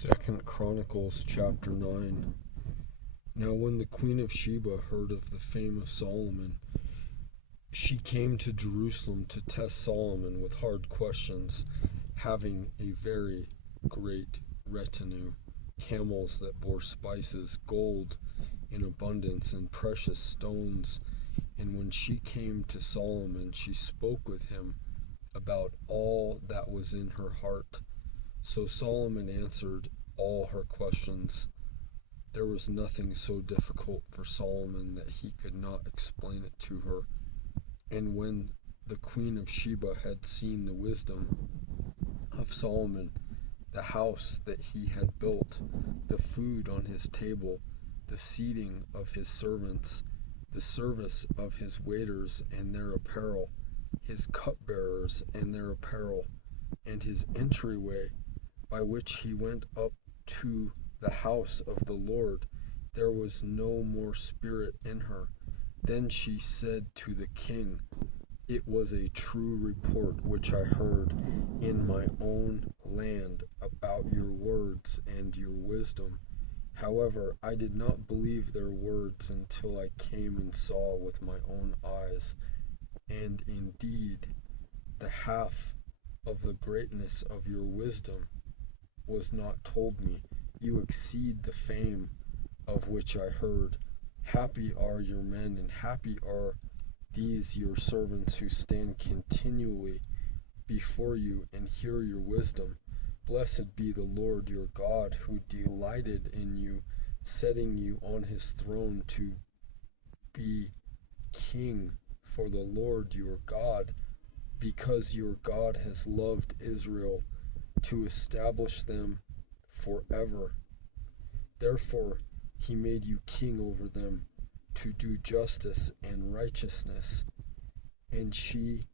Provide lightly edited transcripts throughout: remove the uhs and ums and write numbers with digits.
Second Chronicles chapter 9. Now when the queen of Sheba heard of the fame of Solomon, she came to Jerusalem to test Solomon with hard questions, having a very great retinue, camels that bore spices, gold in abundance, and precious stones. And when she came to Solomon, she spoke with him about all that was in her heart. So Solomon answered all her questions. There was nothing so difficult for Solomon that he could not explain it to her. And when the queen of Sheba had seen the wisdom of Solomon, the house that he had built, the food on his table, the seating of his servants, the service of his waiters and their apparel, his cupbearers and their apparel, and his entryway by which he went up to the house of the Lord, there was no more spirit in her. Then she said to the king, "It was a true report which I heard in my own land about your words and your wisdom. However, I did not believe their words until I came and saw with my own eyes. And indeed, the half of the greatness of your wisdom was not told me. You exceed the fame of which I heard. Happy are your men, and happy are these your servants who stand continually before you and hear your wisdom. Blessed be the Lord your God, who delighted in you, setting you on his throne to be king for the Lord your God, because your God has loved Israel, to establish them forever. Therefore he made you king over them, to do justice and righteousness." And she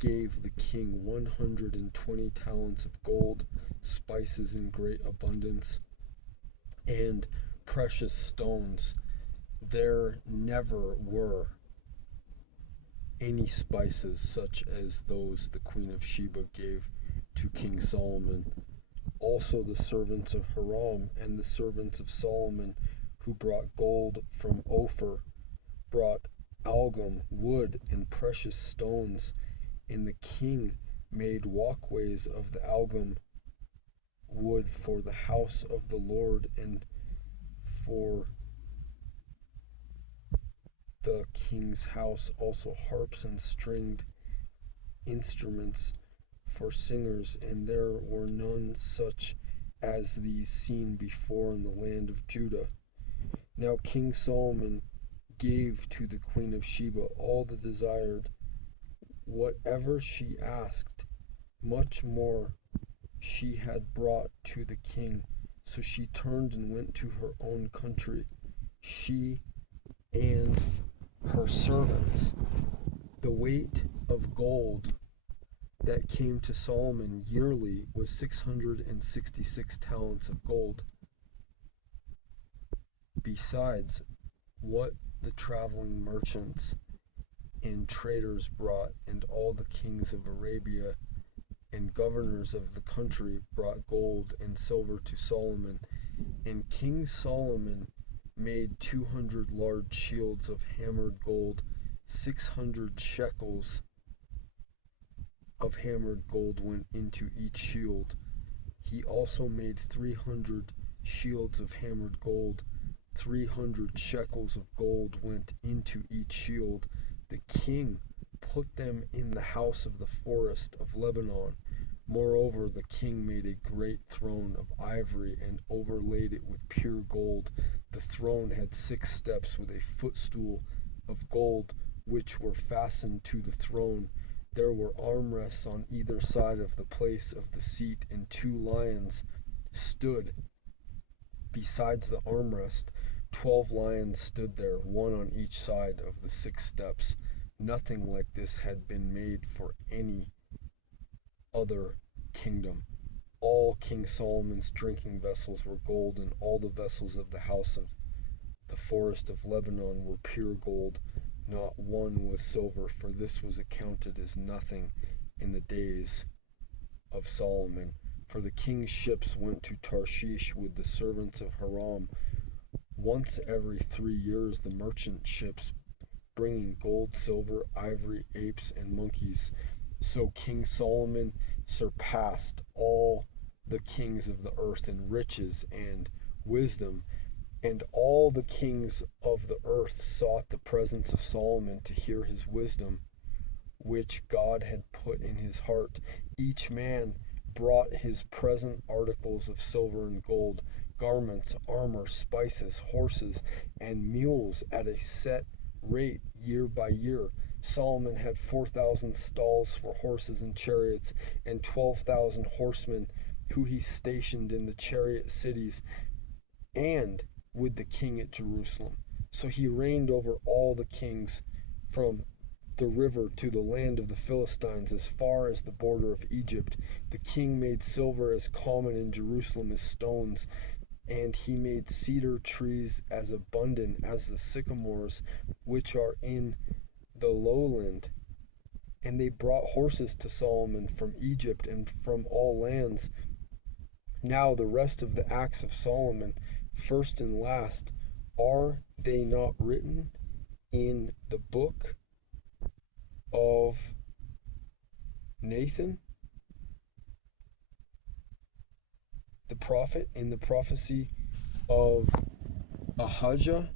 gave the king 120 talents of gold, spices in great abundance, and precious stones. There never were any spices such as those the queen of Sheba gave to King Solomon. Also the servants of Hiram and the servants of Solomon, who brought gold from Ophir, brought algum, wood, and precious stones. And the king made walkways of the algum wood for the house of the Lord, and for the king's house also harps and stringed instruments for singers, and there were none such as these seen before in the land of Judah. Now King Solomon gave to the queen of Sheba all the desired, whatever she asked. Much more she had brought to the king. So she turned and went to her own country, she and her servants. The weight of gold that came to Solomon yearly was 666 talents of gold, besides what the traveling merchants and traders brought. And all the kings of Arabia and governors of the country brought gold and silver to Solomon. And King Solomon made 200 large shields of hammered gold. 600 shekels of hammered gold went into each shield. He also made 300 shields of hammered gold. 300 shekels of gold went into each shield. The king put them in the house of the forest of Lebanon. Moreover, the king made a great throne of ivory and overlaid it with pure gold. The throne had 6 steps with a footstool of gold, which were fastened to the throne. There were armrests on either side of the place of the seat, and 2 lions stood besides the armrest. 12 lions stood there, one on each side of the 6 steps. Nothing like this had been made for any other kingdom. All King Solomon's drinking vessels were gold, and all the vessels of the house of the forest of Lebanon were pure gold. Not one was silver, for this was accounted as nothing in the days of Solomon. for the king's ships went to Tarshish with the servants of Hiram. Once every 3 years, the merchant ships bringing gold, silver, ivory, apes, and monkeys. So King Solomon surpassed all the kings of the earth in riches and wisdom, and all the kings of the earth sought the presence of Solomon to hear his wisdom, which God had put in his heart. Each man brought his present articles of silver and gold, garments, armor, spices, horses, and mules at a set rate year by year. Solomon had 4,000 stalls for horses and chariots, and 12,000 horsemen who he stationed in the chariot cities and with the king at Jerusalem. So he reigned over all the kings from the river to the land of the Philistines, as far as the border of Egypt. The king made silver as common in Jerusalem as stones, and he made cedar trees as abundant as the sycamores which are in the lowland. And they brought horses to Solomon from Egypt and from all lands. Now the rest of the acts of Solomon, first and last, are they not written in the book of Nathan the prophet, in the prophecy of Ahijah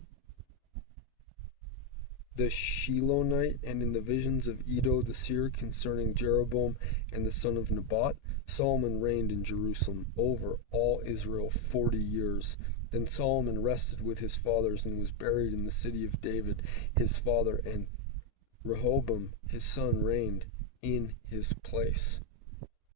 the Shilonite, and in the visions of Edo the seer concerning Jeroboam and the son of Nebat? Solomon reigned in Jerusalem over all Israel 40 years. Then Solomon rested with his fathers and was buried in the city of David his father, and Rehoboam his son reigned in his place.